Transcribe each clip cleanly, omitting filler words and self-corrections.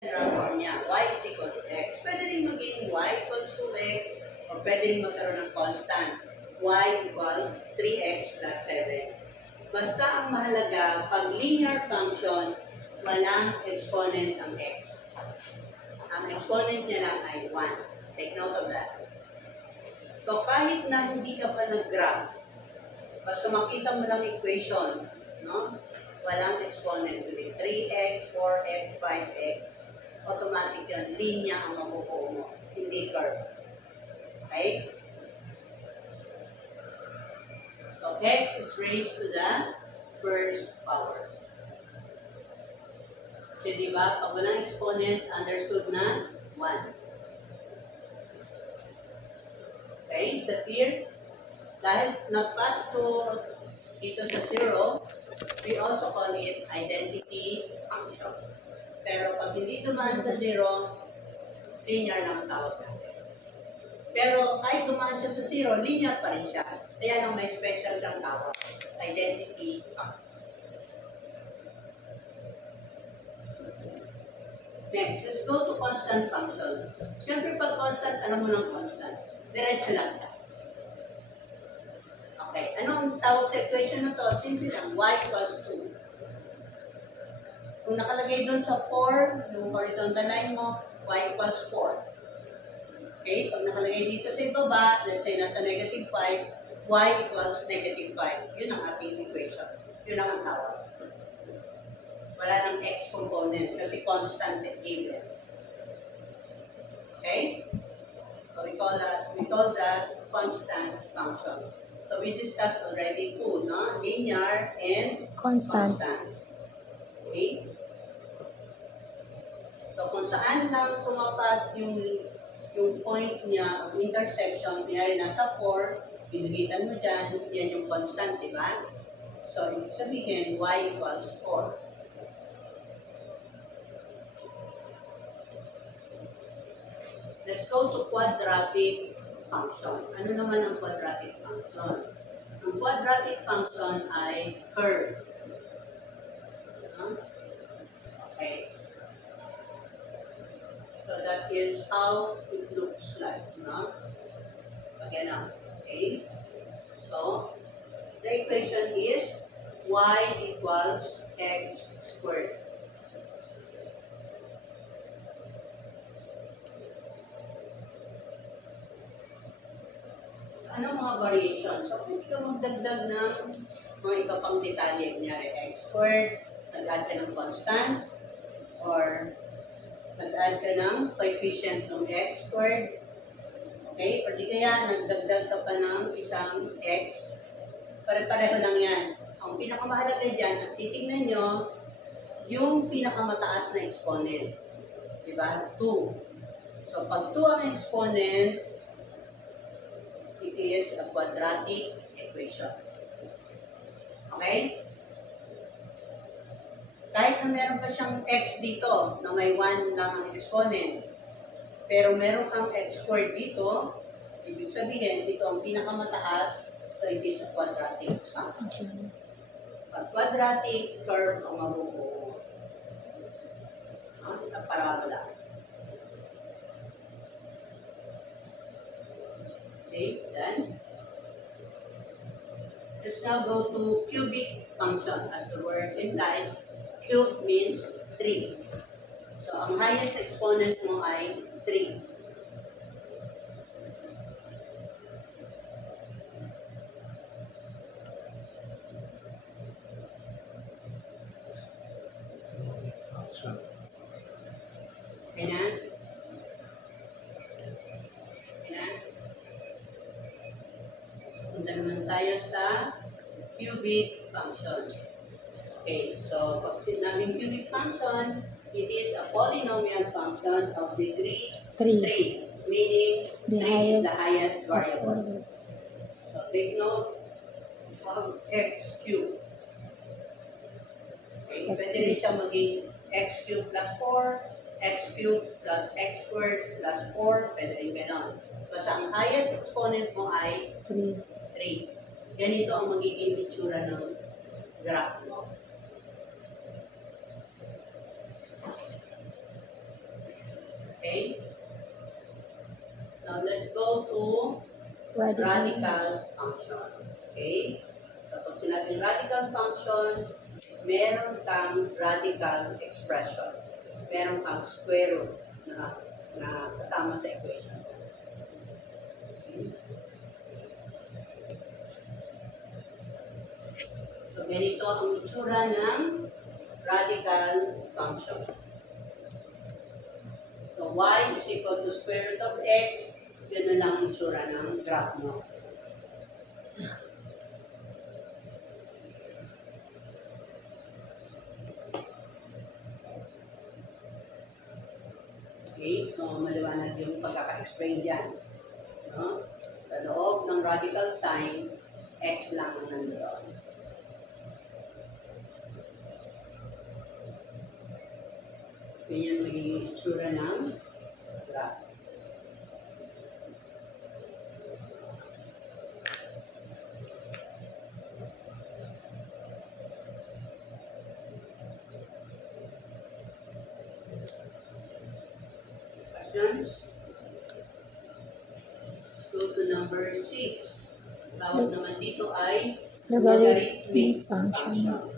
general form niya, y is equal to x. Pwede rin maging y equals to x o pwede rin magkaroon ng constant. Y equals 3x plus 7. Basta ang mahalaga, pag linear function, walang exponent ang x. Ang exponent niya lang ay 1. Take note of that. So kahit na hindi ka pa nag-graph, basta makita mo lang equation, no? Walang exponent. 3x, 4x, 5x. Automatic yan. Linya ang mabubuo mo. Hindi curve. Okay? So, x is raised to the first power. So, di ba? Pag walang exponent, understood na 1. Okay? Sa here, dahil nag-pass to dito sa 0, we also call it identity function. Pero pag hindi dumaan sa 0, linear lang ang tawag natin. Pero kahit dumaan siya sa 0, linear pa rin siya. Kaya lang may special siyang tawag. Identity function. Next, let's go to constant function. Siyempre pag constant, alam mo ng constant. Diretso lang siya. Okay, anong tawag sa equation na to? Simple lang, y equals 2. Kung nakalagay doon sa 4, yung horizontal line mo, y equals 4. Okay, pag nakalagay dito sa ibaba, let's say nasa negative 5, y equals negative 5. Yun ang ating equation. Yun ang tawag. Wala nang x component kasi constant and given. Okay? So we call that constant function. So we discussed already two, no? Linear and constant. Okay? So kung saan lang tumapat yung point niya, ang intersection, kaya nasa 4, binugitan mo dyan, yan yung constant, di ba? So ibig sabihin, y equals 4. Let's go to quadratic function. Ano naman ang quadratic function? Ang quadratic function ay curve. Okay. So that is how it looks like. No? Again, okay. So the equation is y equals x squared. Ano mga variations? So, kung ikaw magdagdag ng mga iba pang detalye, kunyari x squared, nag-add ka ng constant, or nag-add ka ng coefficient ng x squared, okay? O di kaya, nagdagdag ka pa ng isang x, pare-pareho lang yan. Ang pinakamahalaga dyan, at titignan nyo, yung pinakamataas na exponent. Diba? 2. So, pag 2 ang exponent, it is a quadratic equation. Okay? Kahit na meron pa siyang x dito, na may 1 lang ang exponent, pero meron kang x squared dito, ibig sabihin, dito ang pinakamataas, so it is a quadratic function. Pag quadratic, curve ang mabubuo. Ang parabola. Okay, done. Let's now go to cubic function. As the word implies, cube means 3. So, ang highest exponent mo ay 3. Okay na? Punta naman tayo sa cubic function. Okay, so pag sinabing cubic function, it is a polynomial function of degree 3, meaning 3 is the highest variable. So take note of x cubed. Okay, pwede rin siya maging x cubed plus 4, x cubed plus x squared plus 4, pwede rin ganon. Kasi ang highest exponent mo ay 3. Ganito ang magiging itsura ng graph mo. Okay? Now, let's go to radical function. Okay? So, pag sinabing radical function, meron kang radical expression. Meron kang square root na kasama sa equation. Okay? So, ganito ang itsura ng radical function. So, y is equal to square root of x, yun na lang ang itsura ng graph mo. Okay, so maliwanag yung pagkaka-explain dyan. No? Sa loob ng radical sign, x lang ang nandoon. Ganyan magiging itsura ng graph. Questions? Let's go to number 6. Tawag naman dito ay logarithmic function.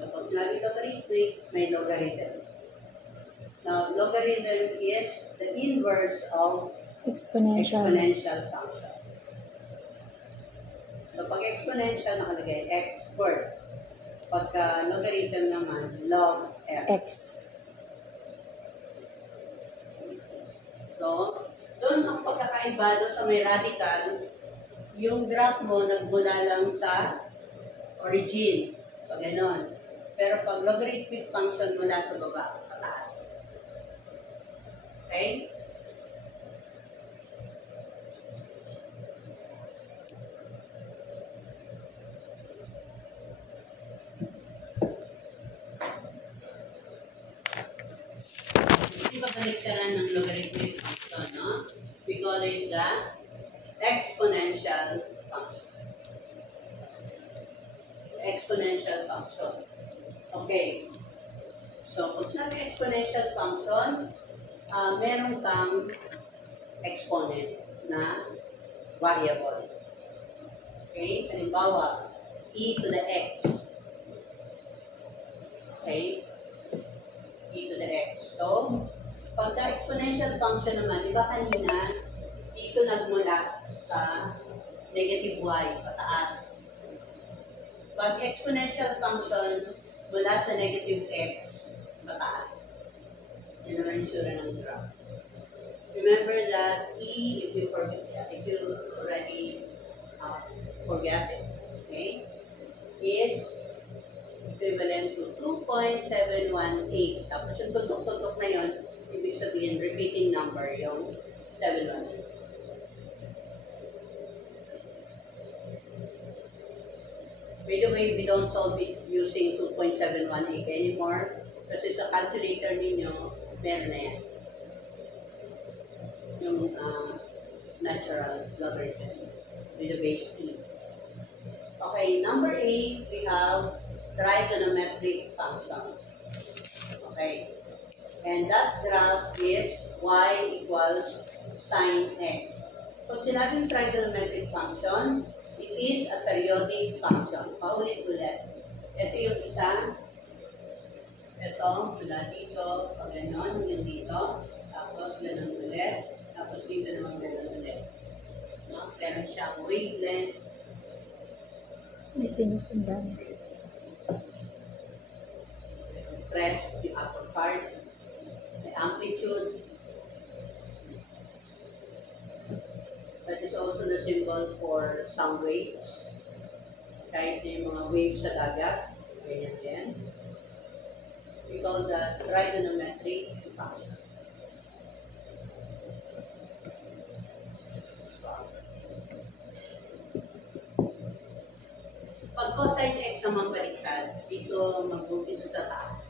So, pag sinabi logarithmic, may logarithm. Now, logarithm is the inverse of exponential function. So, pag exponential, nakalagay x squared. Pagka logarithm naman, log x. So, doon ang pagkakaiba doon sa may radical, yung graph mo nagmula lang sa origin. Pag gano'n. Pero pag logarithmic function mula sa baba, pataas. Okay? Hindi ba baliktaran ng logarithmic function, no? We call it the exponential function. Exponential function. Okay. So, kung sinabi exponential function, meron kang exponent na variable. Okay? Halimbawa, e to the x. Okay? E to the x. So, pagka exponential function naman, di ba kanina, dito nagmula sa negative y, pataas. Pag exponential function, mula sa negative x, pataas. Yan naman yung tsura ng graph. Remember that E, if you already forget it, okay, is equivalent to 2.718. Tapos yung tutok-tutok na yun, ibig sabihin, repeating number yung 718. By the way, we don't solve it using 2.718 anymore kasi sa calculator ninyo, meron na yan. Yung natural logarithm with the base e. Okay, number 8, we have trigonometric function. Okay, and that graph is y equals sine x. Pag sinabing trigonometric function, it is a periodic function. Paulit-ulit. Ito yung isa. Ito, mula dito, pag gano'n, hanggang dito. Tapos gano'n ulit. Tapos dito naman gano'n ulit. No? Meron siyang wavelength. May sinusundan. Crest, yung upper part. May amplitude. That is also the symbol for some waves. Kahit yung mga waves sa dagat, ganyan din. We call that trigonometric function. Pag cosine x naman baliktad, dito mag-umpisa sa taas.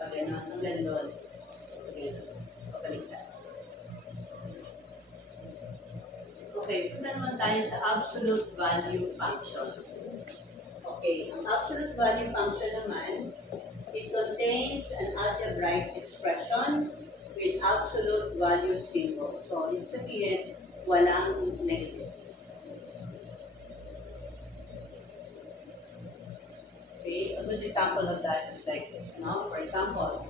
Pag gano'n, ang gano'n. Pag gano'n, pabaliktad. Okay, punta naman tayo sa absolute value function. Okay, ang absolute value function naman, it contains an algebraic expression with absolute value 0. So, ibig sabihin, walang negative. Okay, a good example of that is like this, no? For example,